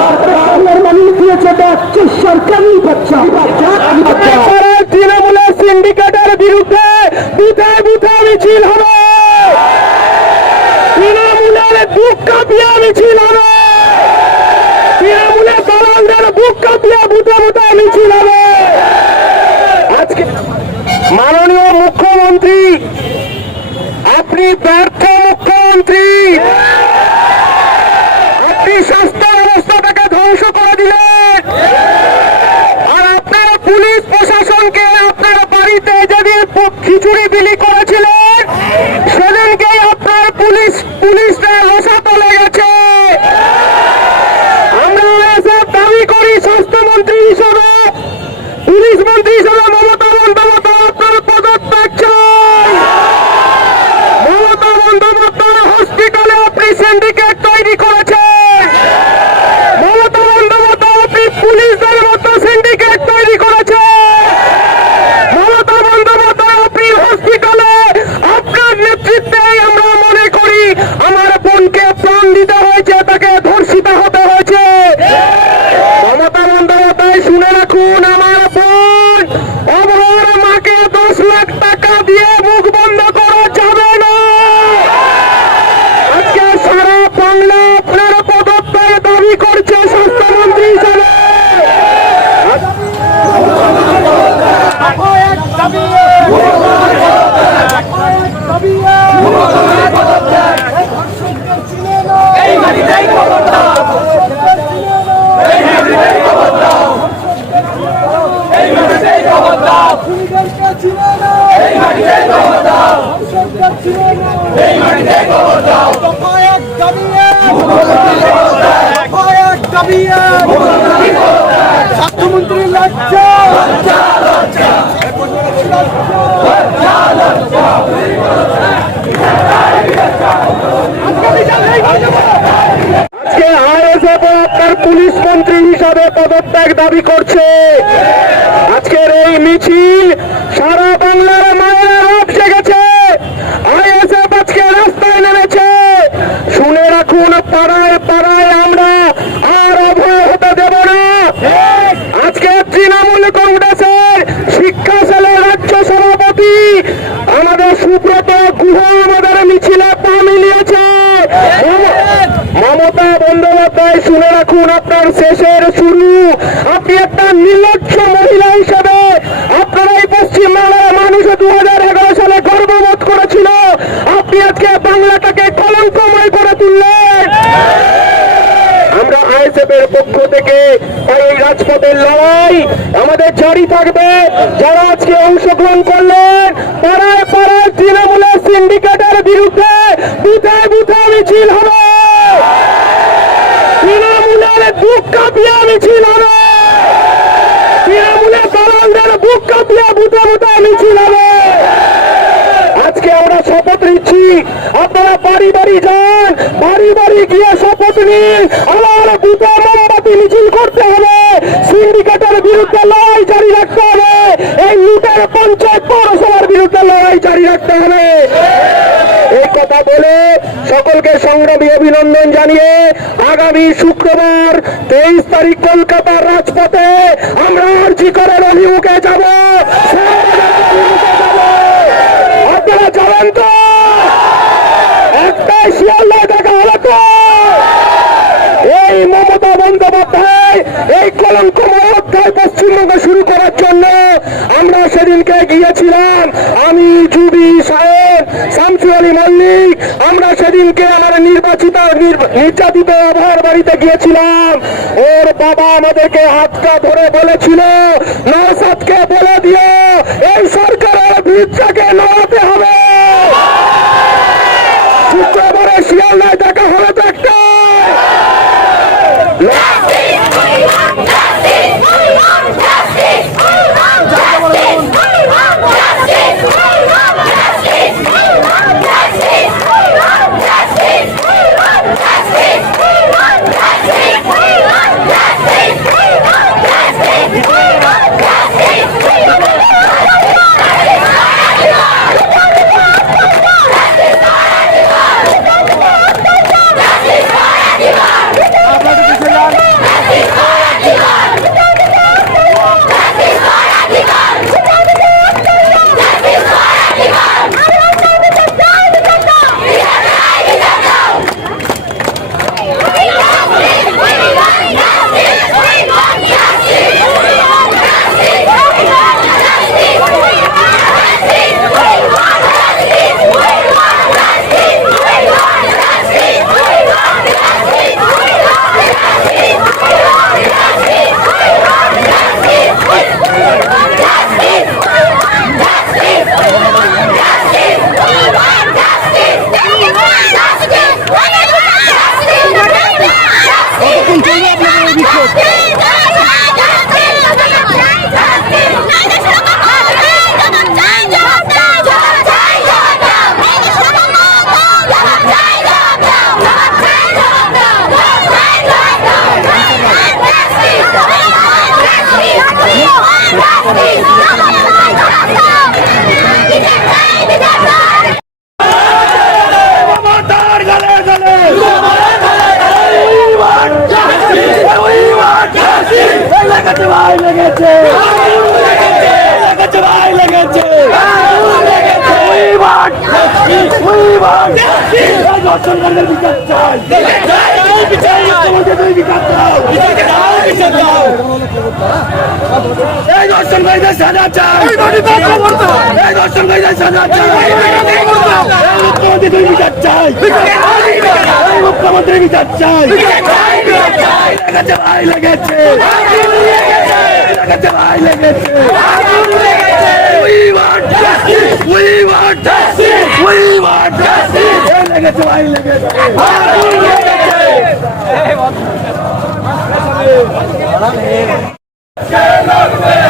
মানুষ দিয়েছে হচ্ছে সরকারি বাচ্চা। তৃণমূলের সিন্ডিকেটের বিরুদ্ধে বুথে বুথে মিছিল হবে। তৃণমূলের বুক কাঁপিয়ে মিছিল হবে। তৃণমূলের দালালদের বুক কাঁপিয়ে বুথে বুথে মিছিল হবে। আজকে মাননীয় মুখ্যমন্ত্রী, আপনি ব্যর্থ মুখ্যমন্ত্রী আপনি স্বাস্থ্য ব্যবস্থাটাকে ধ্বংস করে দিলেন আর আপনারা পুলিশ প্রশাসনকে আপনারা বাড়িতে যেদিন প- খিচুড়ি বিলি করেছিলেন সেদিনকেই আপনার পুলিশ পুলিশরা রসা তলে গেছে আমরা এসব দাবি করি স্বাস্থ্যমন্ত্রী হিসেবে পুলিশ মন্ত্রী হিসেবে মমতা বন্দ্যোপাধ্যায় আপনার পদত্যাগ চাই মমতা বন্দ্যোপাধ্যায় হসপিটালে আপনি সিন্ডিকেট তৈরি করেছেন মমতা বন্দ্যোপাধ্যায় আপনি পুলিশদের মতো সিন্ডিকেট তৈরি করেছেন মমতা বন্দ্যোপাধ্যায় আপনি হসপিটালে আপনার নেতৃত্বে আমরা মনে করি আমার বোনকে প্রাণ দিতে হয়েছে তাকে ধর্ষিত হতে হয়েছে মমতা বন্দ্যোপাধ্যায় শুনে রাখুন আমার বোন অমর মাকে দশ লাখ টাকা দিয়ে মুখ বন্ধ করা যাবে না আজকে সারা বাংলা আপনার পদত্যাগ দাবি করছে স্বাস্থ্যমন্ত্রী হিসাবে লজ্জা। আজকে আইএসএফ আপনার পুলিশ মন্ত্রী হিসাবে পদত্যাগ দাবি করছে। আজকের এই মিছিল সারা বাংলার মায়েরা রব জেগেছে। আইএসএফ আজকে রাস্তায় নেমেছে। শুনে রাখুন, পাড়ায় পাড়ায় সুব্রত গুহ আমাদের মিছিলে পা মিলিয়েছে। মমতা বন্দ্যোপাধ্যায়, শুনে রাখুন আপনার শেষের শুরু। আপনি একটা নির্লজ্জ মহিলা হিসেবে আপনারা এই পশ্চিমবাংলার মানুষ দু হাজার এগারো সালে গর্ববোধ করেছিল। আপনি আজকে বাংলাটাকে কলঙ্কময় করে তুললেন। এর পক্ষ থেকে এই রাজপথের লড়াই আমাদের জারি থাকবে। যারা আজকে অংশগ্রহণ করলেন, পাড়ায় পাড়ায় তৃণমূলের সিন্ডিকেটের বিরুদ্ধে বুথে বুথে মিছিল হবে। তৃণমূলের বুক কাঁপিয়ে মিছিল হবে। তৃণমূলের দালালদের বুক কাঁপিয়ে বুথে বুথে মিছিল হবে। আজকে আমরা শপথ নিচ্ছি আপনারা বাড়ি বাড়ি যান বাড়ি বাড়ি গিয়ে শপথ নিন। আমার বুথে মোমবাতি মিছিল করতে হবে। সিন্ডিকেটের বিরুদ্ধে লড়াই জারি রাখতে হবে। এই লুটের পঞ্চায়েত পৌরসভার বিরুদ্ধে লড়াই জারি রাখতে হবে। এই কথা বলে সকলকে সংগ্রামী অভিনন্দন জানিয়ে আগামী শুক্রবার তেইশ তারিখ কলকাতার রাজপথে আমরা আর্জি করার অভিমুখে যাব। মমতা বন্দ্যোপাধ্যায় এই কলঙ্কময় অধ্যায় পশ্চিমবঙ্গে শুরু করার জন্য আমরা সেদিনকে গিয়েছিলাম। আমি, জুবি, সাহেব শামসু আলী মল্লিক, আমরা সেদিনকে আমার নির্বাচিত নির- নির্যাতিত আবহাওয়ার বাড়িতে গিয়েছিলাম। ওর বাবা আমাদেরকে হাতটা ধরে বলেছিল নৌসাদকে বলে দিও, এই সরকারের ভিতটাকে নড়াতে want justice! We want justice! এই ধর্ষণকারীদের বিচার চাই! বিচার দাও! এই ধর্ষণকারীদের সাজা চাই! এই ধর্ষণকারীদের সাজা চাই! এই মুখ্যমন্ত্রী তুমি বিচার চাই! এই মুখ্যমন্ত্রী বিচার চাই! লেগেছে ভাই লেগেছে! লেগেছে ভাই লেগেছে! We want justice! We want justice! We want justice! লেগেছে ভাই লেগেছে! মানুষ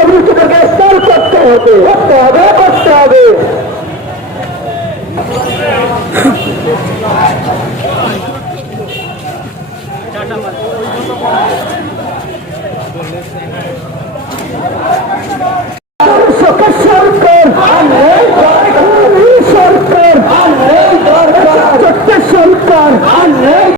হবে। করতে হবে করতে হবে।